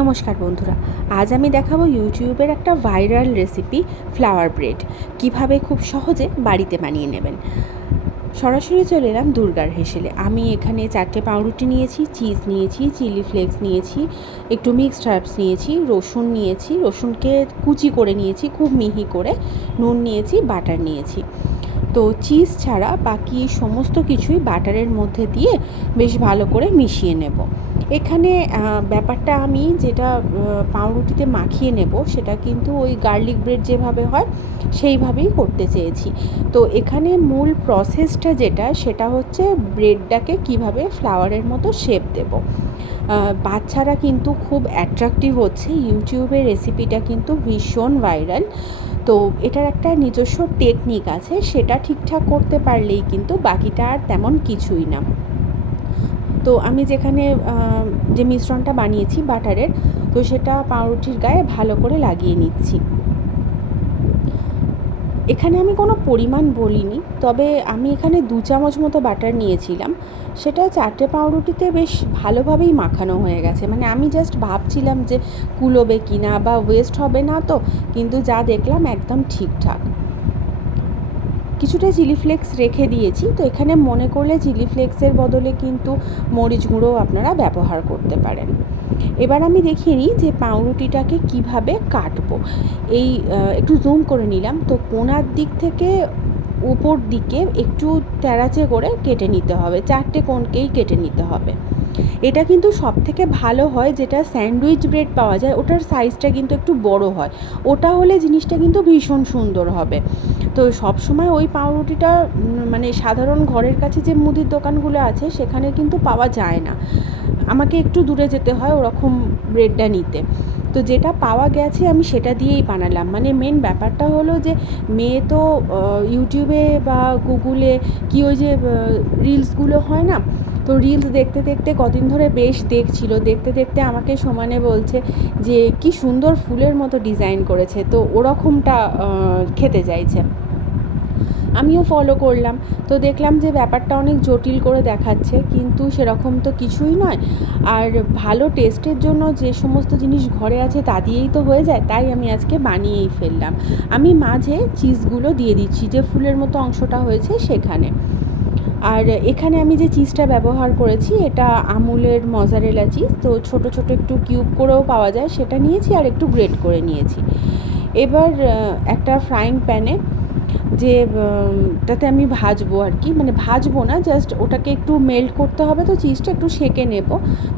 নমস্কার বন্ধুরা, আজ আমি দেখাবো ইউটিউবের একটা ভাইরাল রেসিপি ফ্লাওয়ার ব্রেড কিভাবে খুব সহজে বাড়িতে বানিয়ে নেবেন। সরাসরি চলে এলাম দুর্গার হেসেলে। আমি এখানে 4টে পাউরুটি নিয়েছি, চিজ নিয়েছি, চিলি ফ্লেক্স নিয়েছি, একটু মিক্সড হার্বস নিয়েছি, রসুন নিয়েছি, রসুনকে কুচি করে নিয়েছি খুব মিহি করে, নুন নিয়েছি, বাটার নিয়েছি। তো চিজ ছাড়া বাকি সমস্ত কিছুই বাটারের মধ্যে দিয়ে বেশ ভালো করে মিশিয়ে নেব। এখানে ব্যাপারটা আমি যেটা পাউরুটিতে মাখিয়ে নেব সেটা কিন্তু ওই গার্লিক ব্রেড যেভাবে হয় সেইভাবেই করতে চেয়েছি। তো এখানে মূল প্রসেসটা যেটা সেটা হচ্ছে ব্রেডটাকে কিভাবে ফ্লাওয়ারের মতো শেপ দেব। বাচ্চারা কিন্তু খুব অ্যাট্রাকটিভ হচ্ছে, ইউটিউবের রেসিপিটা কিন্তু ভীষণ ভাইরাল। তো এটার একটা নিজস্ব টেকনিক আছে, সেটা ঠিকঠাক করতে পারলেই কিন্তু বাকিটা আর তেমন কিছুই না। তো আমি যেখানে যে মিশ্রণটা বানিয়েছি বাটারের, তো সেটা পাউরুটির গায়ে ভালো করে লাগিয়ে নিচ্ছি। এখানে আমি কোনো পরিমাণ বলিনি, তবে আমি এখানে 2 চামচ মতো বাটার নিয়েছিলাম। সেটা 4টে পাউরুটিতে বেশ ভালোভাবেই মাখানো হয়ে গেছে। মানে আমি জাস্ট ভাবছিলাম যে কুলোবে কি না বা ওয়েস্ট হবে না তো, কিন্তু যা দেখলাম একদম ঠিকঠাক। কিছুটা চিলি ফ্লেক্স রেখে দিয়েছি। তো এখানে মনে করলে চিলি ফ্লেক্সের বদলে কিন্তু মরিচ গুঁড়ো আপনারা ব্যবহার করতে পারেন। এবার আমি দেখিয়ে নিই যে পাউরুটিটাকে কিভাবে কাটবো। এই একটু জুম করে নিলাম। তো কোণার দিক থেকে উপর দিকে একটু তেড়াচে করে কেটে নিতে হবে, 4টে কোণকেই কেটে নিতে হবে। এটা কিন্তু সবথেকে ভালো হয় যেটা স্যান্ডউইচ ব্রেড পাওয়া যায়, ওটার সাইজটা কিন্তু একটু বড় হয়, ওটা হলে জিনিসটা কিন্তু ভীষণ সুন্দর হবে। তো সবসময় ওই পাউরুটিটা মানে সাধারণ ঘরের কাছে যে মুদির দোকানগুলো আছে সেখানে কিন্তু পাওয়া যায় না, আমাকে একটু দূরে যেতে হয় ওরকম ব্রেডটা নিতে। তো যেটা পাওয়া গেছে আমি সেটা দিয়েই বানালাম। মানে মেন ব্যাপারটা হলো যে মেয়ে তো ইউটিউবে বা গুগলে কি ওই যে রিলসগুলো হয় না, তো রিলস দেখতে দেখতে কদিন ধরে বেশ দেখছিল, দেখতে দেখতে আমাকে সমানে বলছে যে কি সুন্দর ফুলের মতো ডিজাইন করেছে, তো ওরকমটা খেতে চাইছে। আমিও ফলো করলাম। তো দেখলাম যে ব্যাপারটা অনেক জটিল করে দেখাচ্ছে, কিন্তু সেরকম তো কিছুই নয়। আর ভালো টেস্টের জন্য যে সমস্ত জিনিস ঘরে আছে তা দিয়েই তো হয়ে যায়, তাই আমি আজকে বানিয়েই ফেললাম। আমি মাঝে চিজগুলো দিয়ে দিচ্ছি, যে ফুলের মতো অংশটা হয়েছে সেখানে। আর এখানে আমি যে চিজটা ব্যবহার করেছি এটা আমুলের মজারেলা চিজ, তো ছোট ছোট একটু কিউব করেও পাওয়া যায়, সেটা নিয়েছি আর একটু গ্রেট করে নিয়েছি। এবার একটা ফ্রাইং প্যানে যে টাতে আমি ভাজবো আর কি, মানে ভাজবো না, জাস্ট ওটাকে একটু মেল্ট করতে হবে, তো চিজটা একটু সেঁকে নেব।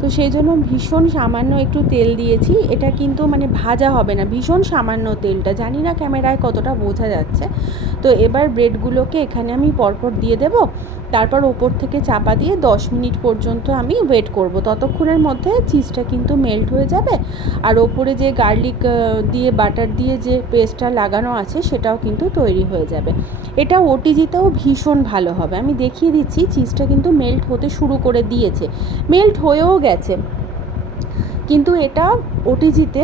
তো সেই জন্য ভীষণ সামান্য একটু তেল দিয়েছি। এটা কিন্তু মানে ভাজা হবে না, ভীষণ সামান্য তেলটা, জানি না ক্যামেরায় কতটা বোঝা যাচ্ছে। তো এবার ব্রেডগুলোকে এখানে আমি পরপর দিয়ে দেব, তারপর ওপর থেকে চাপা দিয়ে 10 মিনিট পর্যন্ত আমি ওয়েট করব। ততক্ষণের মধ্যে চিজটা কিন্তু মেল্ট হয়ে যাবে, আর ওপরে যে গার্লিক দিয়ে বাটার দিয়ে যে পেস্টটা লাগানো আছে সেটাও কিন্তু তৈরি হয়ে যাবে। এটা ওটিজিতেও ভীষণ ভালো হবে। আমি দেখিয়ে দিচ্ছি, চিজটা কিন্তু মেল্ট হতে শুরু করে দিয়েছে, মেল্ট হয়েও গেছে, কিন্তু এটা ওটিজিতে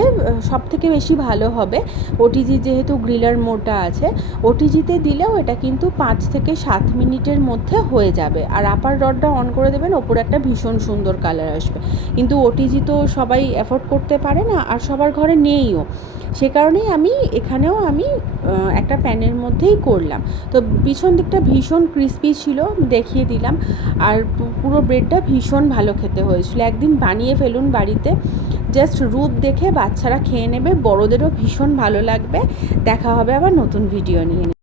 সবথেকে বেশি ভালো হবে। ওটিজি যেহেতু গ্রিলার মোডটা আছে, ওটিজিতে দিলেও এটা কিন্তু 5 থেকে 7 মিনিটের মধ্যে হয়ে যাবে। আর আপার রডটা অন করে দেবেন, ওপরে একটা ভীষণ সুন্দর কালার আসবে। কিন্তু ওটিজি তো সবাই অ্যাফোর্ড করতে পারে না, আর সবার ঘরে নেইও, সে কারণেই আমি এখানেও একটা প্যানের মধ্যেই করলাম। তো পিছন দিকটা ভীষণ ক্রিস্পি ছিল, দেখিয়ে দিলাম। আর পুরো ব্রেডটা ভীষণ ভালো খেতে হয়েছিল। একদিন বানিয়ে ফেলুন বাড়িতে, জাস্ট রূপ দেখে বাচ্চারা খেয়ে নেবে, বড়োদেরও ভীষণ ভালো লাগবে। দেখা হবে আবার নতুন ভিডিও নিয়ে।